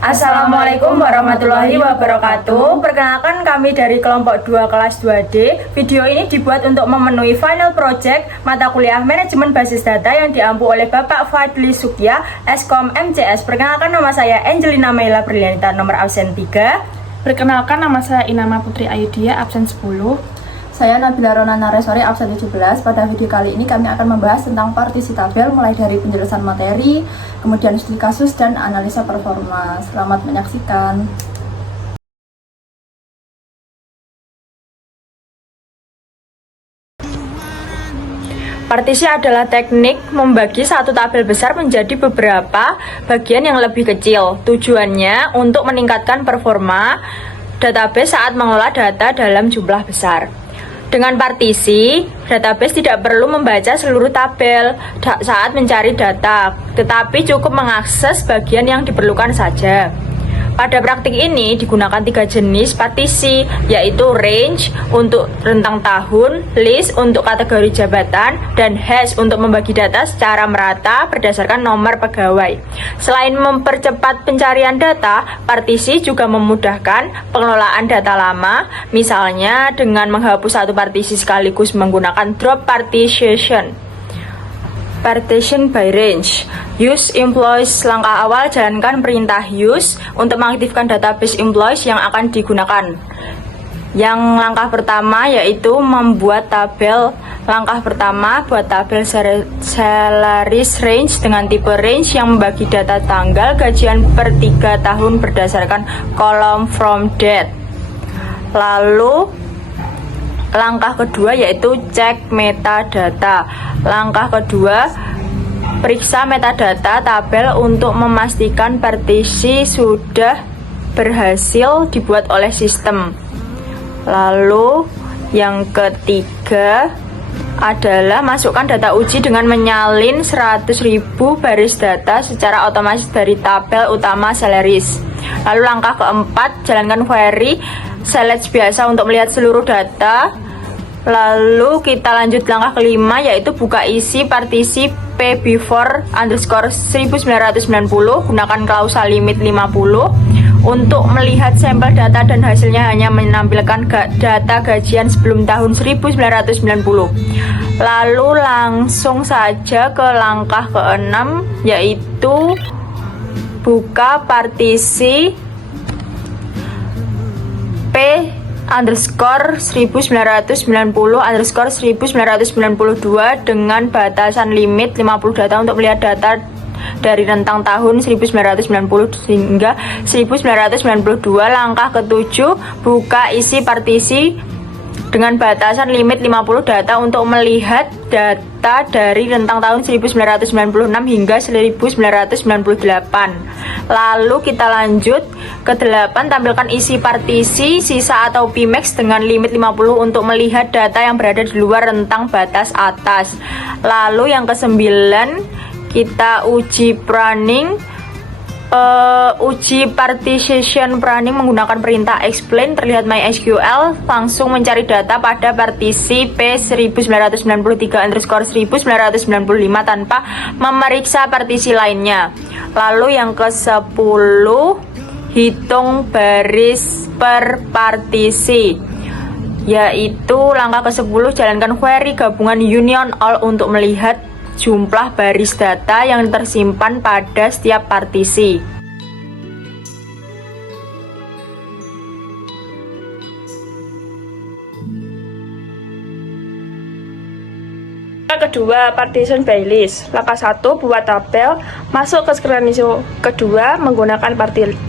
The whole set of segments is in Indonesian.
Assalamualaikum warahmatullahi wabarakatuh. Perkenalkan kami dari kelompok 2 kelas 2D. Video ini dibuat untuk memenuhi final project mata kuliah manajemen basis data yang diampu oleh Bapak Fadli Sukya, Eskom MCS. Perkenalkan, nama saya Angelina Maila Brilianita, nomor absen 3. Perkenalkan, nama saya Inama Putri Ayudia, absen 10. Saya Nabila Rona Nareswari, absen 17. Pada video kali ini kami akan membahas tentang partisi tabel mulai dari penjelasan materi, kemudian studi kasus, dan analisa performa. Selamat menyaksikan. Partisi adalah teknik membagi satu tabel besar menjadi beberapa bagian yang lebih kecil. Tujuannya untuk meningkatkan performa database saat mengelola data dalam jumlah besar. Dengan partisi, database tidak perlu membaca seluruh tabel saat mencari data, tetapi cukup mengakses bagian yang diperlukan saja. Pada praktik ini digunakan 3 jenis partisi, yaitu range untuk rentang tahun, list untuk kategori jabatan, dan hash untuk membagi data secara merata berdasarkan nomor pegawai. Selain mempercepat pencarian data, partisi juga memudahkan pengelolaan data lama, misalnya dengan menghapus satu partisi sekaligus menggunakan drop partition. Partition by range. Use employees. Langkah awal, jalankan perintah use untuk mengaktifkan database employees yang akan digunakan. Yang langkah pertama yaitu membuat tabel. Langkah pertama, buat tabel salaries range dengan tipe range yang membagi data tanggal gajian per 3 tahun berdasarkan kolom from date. Lalu langkah kedua yaitu cek metadata. Langkah kedua, periksa metadata tabel untuk memastikan partisi sudah berhasil dibuat oleh sistem. Lalu yang ketiga adalah masukkan data uji dengan menyalin 100.000 baris data secara otomatis dari tabel utama salaries. Lalu langkah keempat, jalankan query select biasa untuk melihat seluruh data. Lalu kita lanjut langkah kelima, yaitu buka isi partisi P before underscore 1990, gunakan klausa limit 50 untuk melihat sampel data dan hasilnya hanya menampilkan data gajian sebelum tahun 1990. Lalu langsung saja ke langkah keenam, yaitu buka partisi P underscore 1990 underscore 1992 dengan batasan limit 50 data untuk melihat data dari rentang tahun 1990 hingga 1992. Langkah ketujuh, buka isi partisi dengan batasan limit 50 data untuk melihat data dari rentang tahun 1996 hingga 1998. Lalu kita lanjut ke 8, tampilkan isi partisi sisa atau PMax dengan limit 50 untuk melihat data yang berada di luar rentang batas atas. Lalu yang ke-9, kita uji pruning. Uji partition pruning menggunakan perintah explain. Terlihat MySQL langsung mencari data pada partisi P1993 underscore 1995 tanpa memeriksa partisi lainnya. Lalu yang ke-10, hitung baris per partisi, yaitu langkah ke-10, jalankan query gabungan union all untuk melihat jumlah baris data yang tersimpan pada setiap partisi. Langkah kedua, partition by list. Langkah 1, buat tabel. Masuk ke skenario kedua menggunakan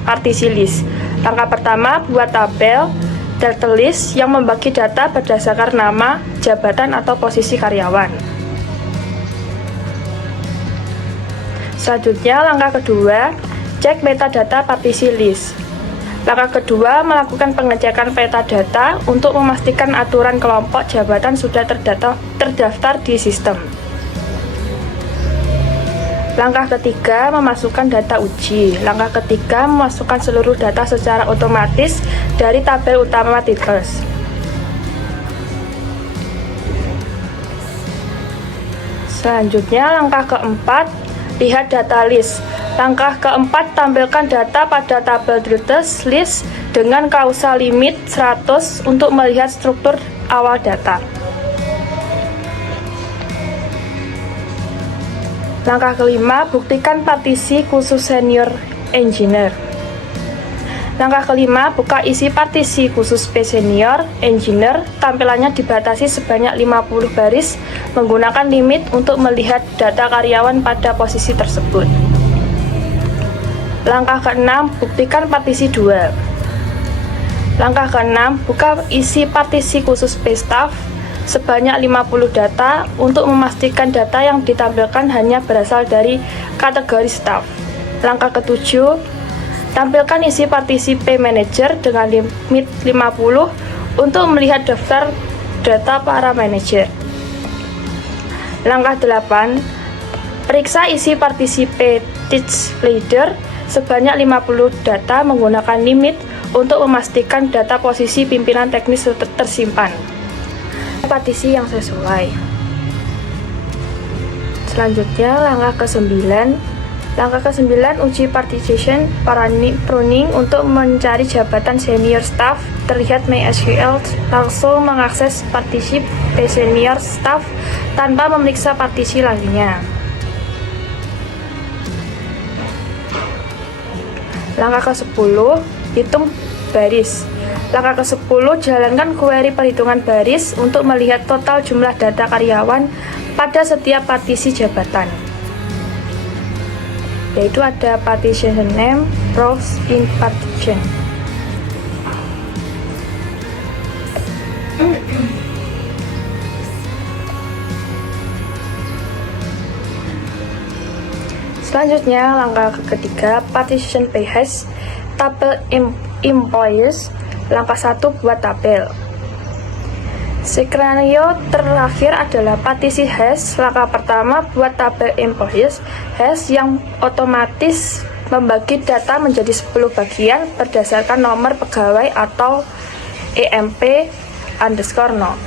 partisi list. Langkah pertama, buat tabel data list yang membagi data berdasarkan nama, jabatan, atau posisi karyawan. Selanjutnya, langkah kedua, cek metadata partisi list. Langkah kedua, melakukan pengecekan metadata untuk memastikan aturan kelompok jabatan sudah terdaftar di sistem. Langkah ketiga, memasukkan data uji. Langkah ketiga, memasukkan seluruh data secara otomatis dari tabel utama titles. Selanjutnya, langkah keempat, lihat data list. Langkah keempat, tampilkan data pada tabel deltas list dengan kausal limit 100 untuk melihat struktur awal data. Langkah kelima, buktikan partisi khusus senior engineer. Langkah kelima, buka isi partisi khusus P senior engineer. Tampilannya dibatasi sebanyak 50 baris menggunakan limit untuk melihat data karyawan pada posisi tersebut. Langkah keenam, buktikan partisi 2. Langkah keenam, buka isi partisi khusus P staff sebanyak 50 data untuk memastikan data yang ditampilkan hanya berasal dari kategori staff. Langkah ketujuh, tampilkan isi partisi P manager dengan limit 50 untuk melihat daftar data para manajer. Langkah 8, periksa isi partisi P teach leader sebanyak 50 data menggunakan limit untuk memastikan data posisi pimpinan teknis tersimpan. Partisi yang sesuai. Selanjutnya, langkah ke-9. Langkah ke-9, uji partition pruning untuk mencari jabatan senior staff. Terlihat MySQL langsung mengakses partisi P senior staff tanpa memeriksa partisi lainnya. Langkah ke-10, hitung baris. Langkah ke-10, jalankan query perhitungan baris untuk melihat total jumlah data karyawan pada setiap partisi jabatan. Yaitu ada partition name, rows in partition. Selanjutnya, langkah ketiga, partition by hash, tabel employees. Langkah 1, buat tabel. Skenario terakhir adalah partisi hash. Langkah pertama, buat tabel employees hash yang otomatis membagi data menjadi 10 bagian berdasarkan nomor pegawai atau EMP_no.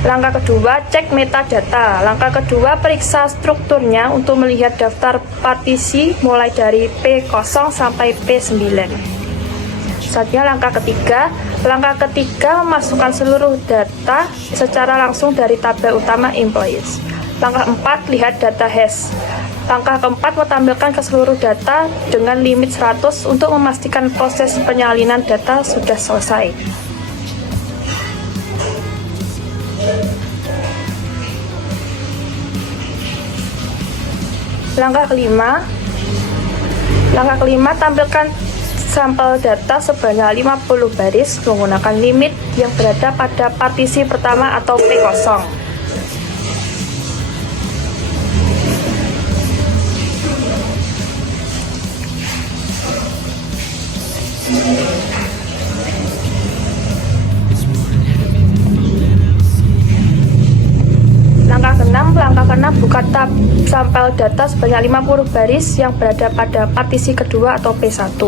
Langkah kedua, cek metadata. Langkah kedua, periksa strukturnya untuk melihat daftar partisi mulai dari P0 sampai P9. Selanjutnya, langkah ketiga, memasukkan seluruh data secara langsung dari tabel utama employees. Langkah 4, lihat data hash. Langkah keempat, tampilkan keseluruh data dengan limit 100 untuk memastikan proses penyalinan data sudah selesai. Langkah kelima, tampilkan sampel data sebanyak 50 baris menggunakan limit yang berada pada partisi pertama atau P0. Langkah keenam, buka tab sampel data sebanyak 50 baris yang berada pada partisi kedua atau P1.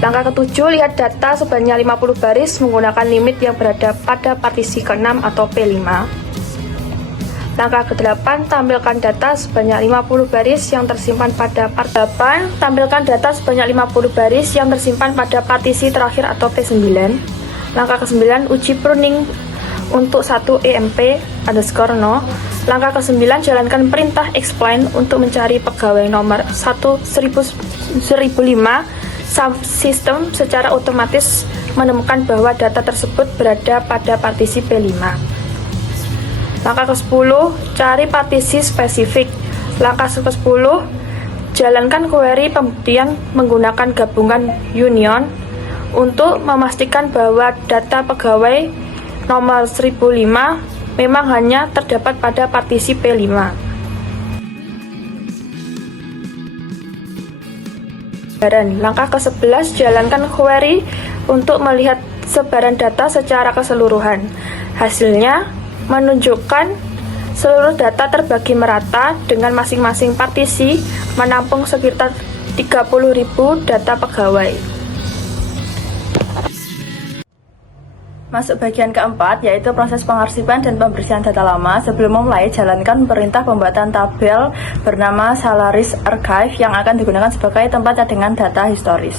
Langkah ketujuh, lihat data sebanyak 50 baris menggunakan limit yang berada pada partisi ke-6 atau P5. Langkah ke-8, tampilkan data sebanyak 50 baris yang tersimpan pada part 8. Tampilkan data sebanyak 50 baris yang tersimpan pada partisi terakhir atau P9. Langkah ke-9, uji pruning untuk 1 EMP_no. Langkah ke-9, jalankan perintah explain untuk mencari pegawai nomor 1005. Sistem secara otomatis menemukan bahwa data tersebut berada pada partisi P5. Langkah ke-10, cari partisi spesifik. Langkah ke-10, jalankan query pembuktian menggunakan gabungan union untuk memastikan bahwa data pegawai nomor 1005 memang hanya terdapat pada partisi P5. Langkah ke-11, jalankan query untuk melihat sebaran data secara keseluruhan. Hasilnya menunjukkan seluruh data terbagi merata dengan masing-masing partisi menampung sekitar 30.000 data pegawai. Masuk bagian keempat, yaitu proses pengarsipan dan pembersihan data lama. Sebelum memulai, jalankan perintah pembuatan tabel bernama Salaries Archive yang akan digunakan sebagai tempat cadangan data historis.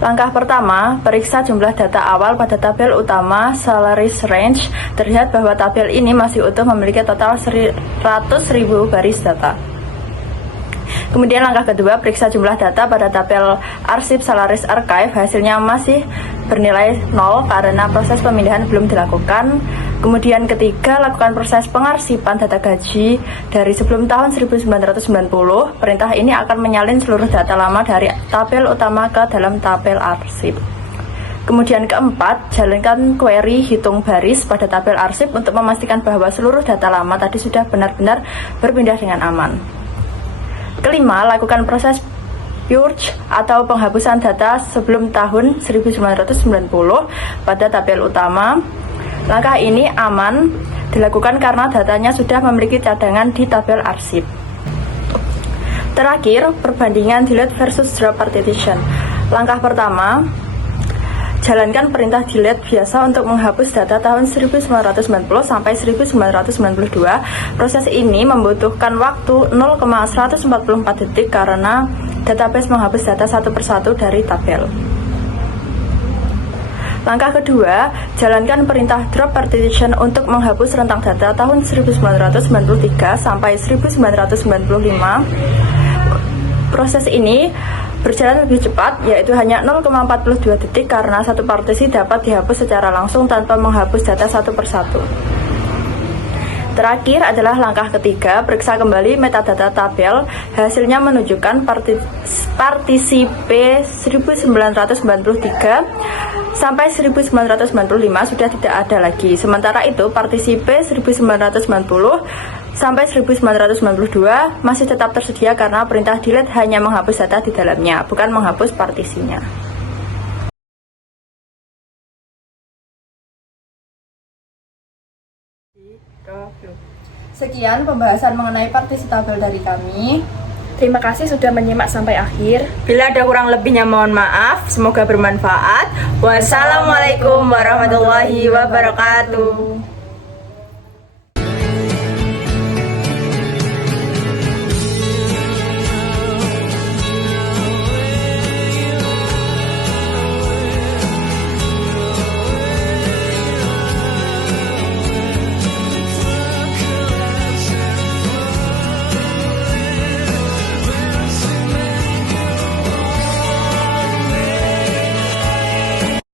Langkah pertama, periksa jumlah data awal pada tabel utama Salaries Range. Terlihat bahwa tabel ini masih utuh, memiliki total 100.000 baris data. Kemudian langkah kedua, periksa jumlah data pada tabel arsip Salaries Archive. Hasilnya masih bernilai 0 karena proses pemindahan belum dilakukan. Kemudian ketiga, lakukan proses pengarsipan data gaji dari sebelum tahun 1990. Perintah ini akan menyalin seluruh data lama dari tabel utama ke dalam tabel arsip. Kemudian keempat, jalankan query hitung baris pada tabel arsip untuk memastikan bahwa seluruh data lama tadi sudah benar-benar berpindah dengan aman. Kelima, lakukan proses purge atau penghapusan data sebelum tahun 1990 pada tabel utama. Langkah ini aman dilakukan karena datanya sudah memiliki cadangan di tabel arsip. Terakhir, perbandingan delete versus drop partition. Langkah pertama, jalankan perintah delete biasa untuk menghapus data tahun 1990 sampai 1992. Proses ini membutuhkan waktu 0,144 detik karena database menghapus data satu persatu dari tabel. Langkah kedua, jalankan perintah drop partition untuk menghapus rentang data tahun 1993 sampai 1995. Proses ini berjalan lebih cepat, yaitu hanya 0,42 detik karena satu partisi dapat dihapus secara langsung tanpa menghapus data satu persatu. Terakhir adalah langkah ketiga, periksa kembali metadata tabel. Hasilnya menunjukkan partisi P1993 sampai 1995 sudah tidak ada lagi. Sementara itu, partisi P1990 sampai 1992 masih tetap tersedia karena perintah delete hanya menghapus data di dalamnya, bukan menghapus partisinya. Sekian pembahasan mengenai partisi tabel dari kami. Terima kasih sudah menyimak sampai akhir. Bila ada kurang lebihnya mohon maaf, semoga bermanfaat. Wassalamualaikum warahmatullahi wabarakatuh.